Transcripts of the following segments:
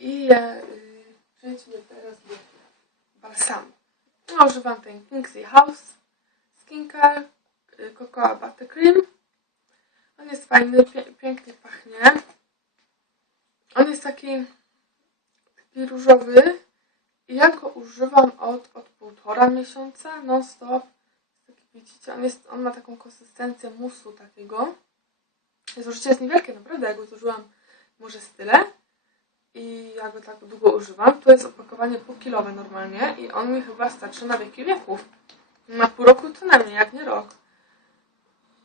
I y, przejdźmy teraz do balsamu. No, używam ten Kingsley House Skincare y, Cocoa Buttercream. On jest fajny, pięknie pachnie. On jest taki, taki różowy i ja go używam od, od półtora miesiąca non stop. Taki, widzicie, on, jest, on ma taką konsystencję musu takiego. Zużycie jest niewielkie, naprawdę. Ja go zużyłam może z tyle. I ja go tak długo używam. To jest opakowanie półkilowe normalnie i on mi chyba starczy na wieki wieków. Na pół roku co najmniej, jak nie rok.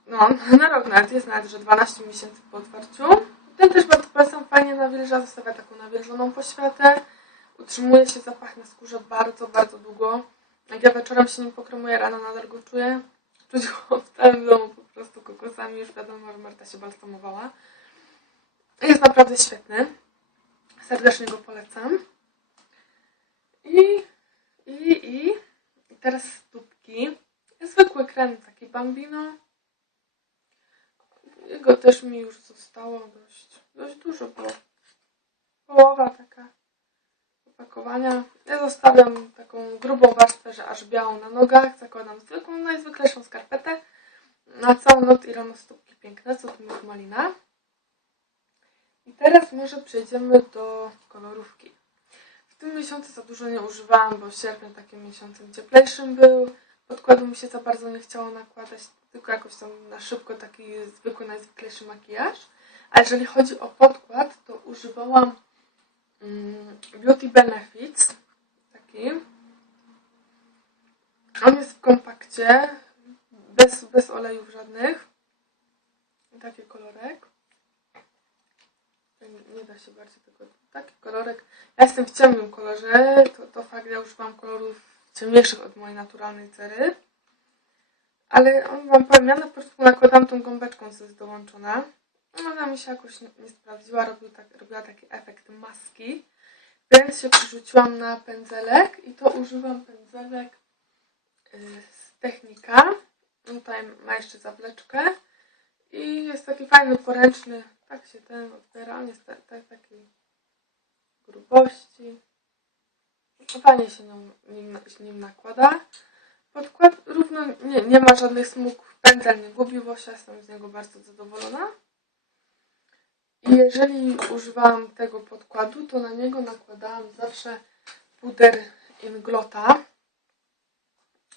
No, na rok nawet jest nawet, że 12 miesięcy po otwarciu. Ten też bardzo polecam, fajnie nawilża, zostawia taką nawilżoną poświatę. Utrzymuje się zapach na skórze bardzo, bardzo długo. Jak ja wieczorem się nim pokremuję, rano nadal go czuję. Czuć go w całym domu po prostu kokosami. Już wiadomo, że Marta się balsamowała. Jest naprawdę świetny. Serdecznie go polecam. I, i, i, teraz stópki. Zwykły krem, taki bambino. Jego też mi już zostało dość, dość dużo, bo połowa taka opakowania. Ja zostawiam taką grubą warstwę, że aż białą na nogach. Zakładam zwykłą, najzwyklejszą skarpetę. Na całą noc i rano stópki piękne, co tu jest malina. I teraz może przejdziemy do kolorówki. W tym miesiącu za dużo nie używałam, bo sierpień takim miesiącem cieplejszym był. Podkładu mi się za bardzo nie chciało nakładać, tylko jakoś tam na szybko taki zwykły, najzwyklejszy makijaż. A jeżeli chodzi o podkład, to używałam mm, Beauty Benefits. Taki. On jest w kompakcie, bez, bez olejów żadnych. Taki kolorek. Nie, da się bardziej tego. Taki kolorek. Ja jestem w ciemnym kolorze. To, to fakt, ja używam kolorów ciemniejszych od mojej naturalnej cery. Ale on wam powiem, ja na początku nakładam tą gąbeczką, co jest dołączona. Ona mi się jakoś nie, nie sprawdziła, robił tak, robiła taki efekt maski. Więc się przerzuciłam na pędzelek i to używam pędzelek y, z Technika. Tutaj ma jeszcze zawleczkę. I jest taki fajny, poręczny. Tak się ten otwiera. On jest ta, ta, takiej grubości. Fajnie się nim, nim, nim nakłada. Podkład równo nie, nie ma żadnych smug. Pędzel nie gubi włosia. Jestem z niego bardzo zadowolona. I jeżeli używałam tego podkładu, to na niego nakładałam zawsze puder Inglota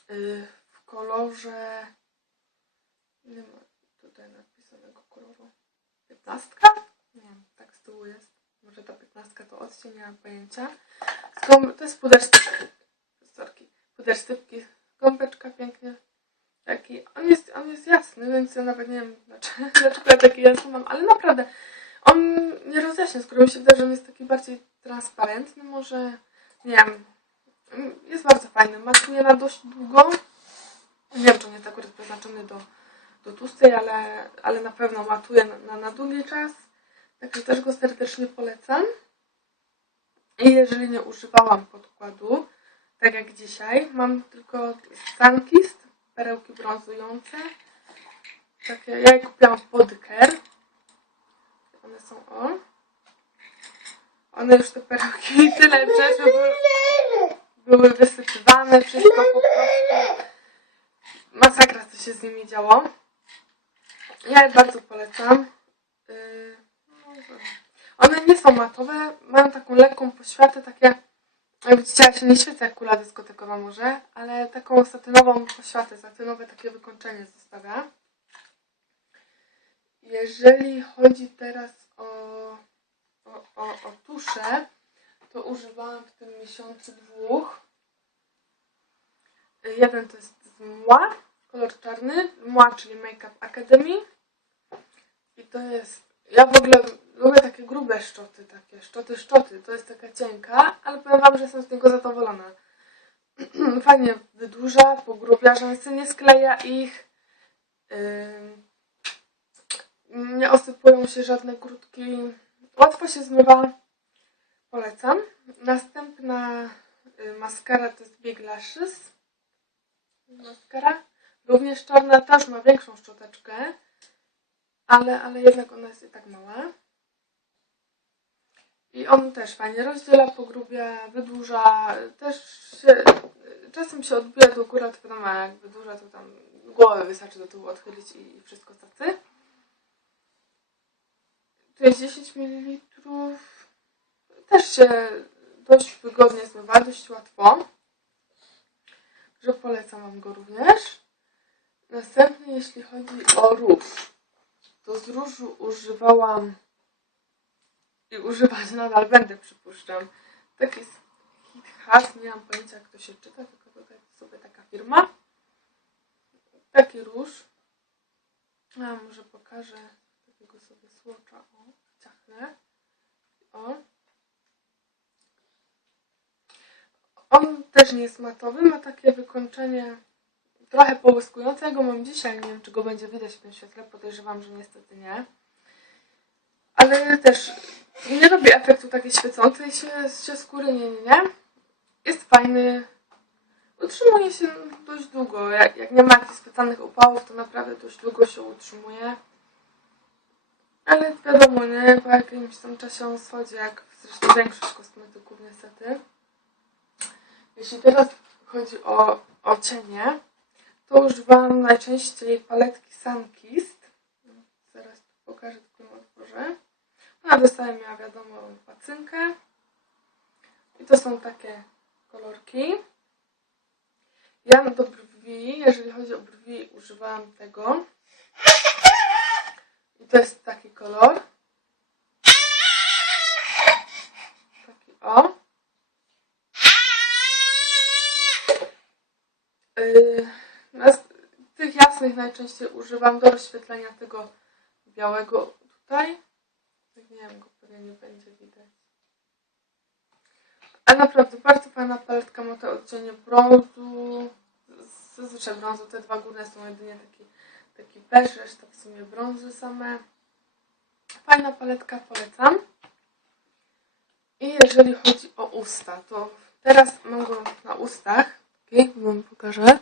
yy, w kolorze nie ma tutaj koloru 15? Nie wiem, tak z tyłu jest. Może ta 15 to odcień, nie mam pojęcia. To jest puder. Sorki. Puder stypki. Gąbeczka pięknie. Taki. On jest, on jest jasny, więc ja nawet nie wiem dlaczego, dlaczego ja taki jasny mam, ale naprawdę on nie rozjaśnia, skoro mi się wydaje, że on jest taki bardziej transparentny, może nie wiem. Jest bardzo fajny. Matuje na dość długo. Nie wiem, czy on jest akurat przeznaczony do, do tłustej, ale, ale na pewno matuje na, na, długi czas. Także też go serdecznie polecam. I jeżeli nie używałam podkładu, tak jak dzisiaj, mam tylko Sunkist, perełki brązujące. Takie, ja je kupiłam w Bodycare. One są o. One już te perełki tyle rzeczy były, były wysypywane, wszystko po prostu. Masakra, co się z nimi działo. Ja bardzo polecam. Yy, może. One nie są matowe, mają taką lekką poświatę, takie, jak widzicie, ja się nie świecę jak kula dyskotekowa może, ale taką satynową poświatę, satynowe takie wykończenie zostawia. Jeżeli chodzi teraz o, o, o, o tusze, to używałam w tym miesiącu dwóch. Jeden to jest z Mła, kolor czarny, Mła, czyli Makeup Academy. I to jest, ja w ogóle lubię takie grube szczoty, takie szczoty, szczoty. To jest taka cienka, ale powiem Wam, że jestem z niego zadowolona. Fajnie wydłuża, pogrubia rzęsy, nie skleja ich. Nie osypują się żadne grudki. Łatwo się zmywa. Polecam. Następna y, maskara to jest Big Lashes. Maskara. Również czarna, też ma większą szczoteczkę. Ale, ale jednak ona jest i tak mała. I on też fajnie rozdziela, pogrubia, wydłuża, też się, czasem się odbija do góry, to wiadomo, jak wydłuża, to tam głowę wystarczy do tyłu odchylić i, i wszystko tacy. Tu jest 10 ml. Też się dość wygodnie zmywa, dość łatwo. Że polecam Wam go również. Następnie, jeśli chodzi o róż, to z różu używałam i używać nadal będę, przypuszczam. Taki jest Hit Hat, nie mam pojęcia jak to się czyta, tylko tutaj sobie taka firma. Taki róż. A może pokażę takiego sobie słocza. O, ciachnę. O. On też nie jest matowy, ma takie wykończenie trochę połyskujące. Ja go mam dzisiaj, nie wiem czy go będzie widać w tym świetle, podejrzewam, że niestety nie. Ale też nie robi efektu takiej świecącej się, się skóry, nie, nie, nie. Jest fajny, utrzymuje się dość długo. Jak, jak nie ma jakichś specjalnych upałów, to naprawdę dość długo się utrzymuje. Ale wiadomo, nie, po jakimś tam czasie on schodzi, jak zresztą większość kosmetyków niestety. Jeśli teraz chodzi o, o cienie, to używam najczęściej paletki Sunkist. Zaraz tu pokażę, tylko ją otworzę. Ona dostaje miała wiadomo pacynkę. I to są takie kolorki. Ja do brwi, jeżeli chodzi o brwi, używałam tego. I to jest taki kolor. Taki o. Yy, najczęściej używam do rozświetlenia tego białego tutaj. Tak nie wiem, go pewnie nie będzie widać. A naprawdę bardzo fajna paletka, ma to odcienie brązu, zazwyczaj brązu, te dwa górne są jedynie taki, taki beż, reszta w sumie brązy same. Fajna paletka, polecam. I jeżeli chodzi o usta, to teraz mam go na ustach. Okay, wam pokażę.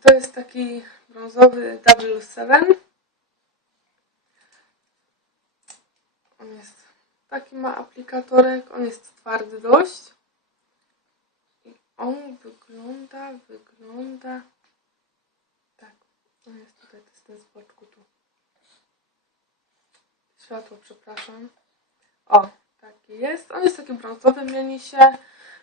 To jest taki brązowy Double Seven. On jest taki ma aplikatorek, on jest twardy dość. I on wygląda, wygląda tak. On jest tutaj, to jest ten z boczku tu. Światło, przepraszam. O, taki jest. On jest taki brązowy, mieni się,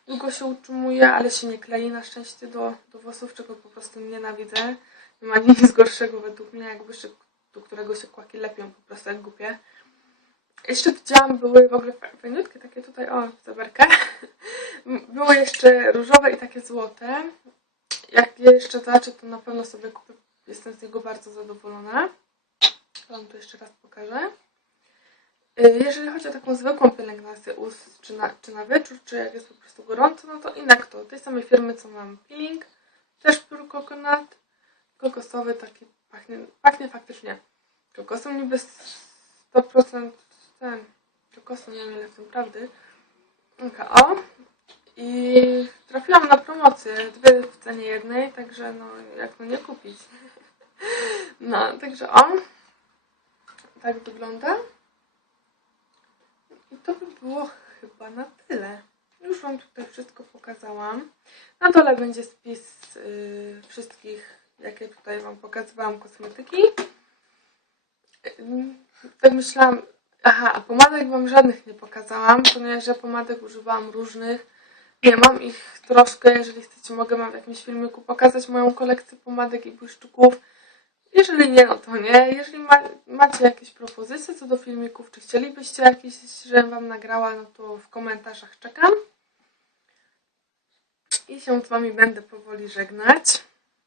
długo się utrzymuje, ale się nie klei na szczęście do, do włosów, czego po prostu nienawidzę. Nie ma nic gorszego według mnie, jak błyszczyk, do którego się kłaki lepią po prostu jak głupie. Jeszcze widziałam, były w ogóle fa- fajniutkie, takie tutaj, o, zaberkę. Były jeszcze różowe i takie złote. Jak je jeszcze zobaczę, to na pewno sobie kupię. Jestem z niego bardzo zadowolona. Wam to jeszcze raz pokażę. Y, Jeżeli chodzi o taką zwykłą pielęgnację ust, czy na, czy na wieczór, czy jak jest po prostu gorąco, no to Inacto, tej samej firmy, co mam peeling, też Pure Coconut, kokosowy, taki pachnie, pachnie faktycznie kokosem, niby 100% ten, kokosem, nie wiem ile w tym prawdy, o i trafiłam na promocję, dwie w cenie jednej, także no, jak to nie kupić. No, także on tak wygląda. I to by było chyba na tyle. Już Wam tutaj wszystko pokazałam. Na dole będzie spis y, wszystkich, jakie tutaj Wam pokazywałam kosmetyki. Ym, tak myślałam, aha, a pomadek Wam żadnych nie pokazałam, ponieważ ja pomadek używałam różnych. Nie, mam ich troszkę, jeżeli chcecie, mogę Wam w jakimś filmiku pokazać moją kolekcję pomadek i błyszczyków. Jeżeli nie, no to nie. Jeżeli ma, macie jakieś propozycje co do filmików, czy chcielibyście jakieś, żebym Wam nagrała, no to w komentarzach czekam. I się z Wami będę powoli żegnać.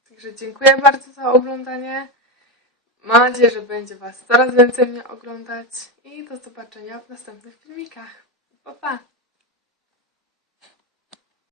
Także dziękuję bardzo za oglądanie. Mam nadzieję, że będzie Was coraz więcej mnie oglądać. I do zobaczenia w następnych filmikach. Pa, pa!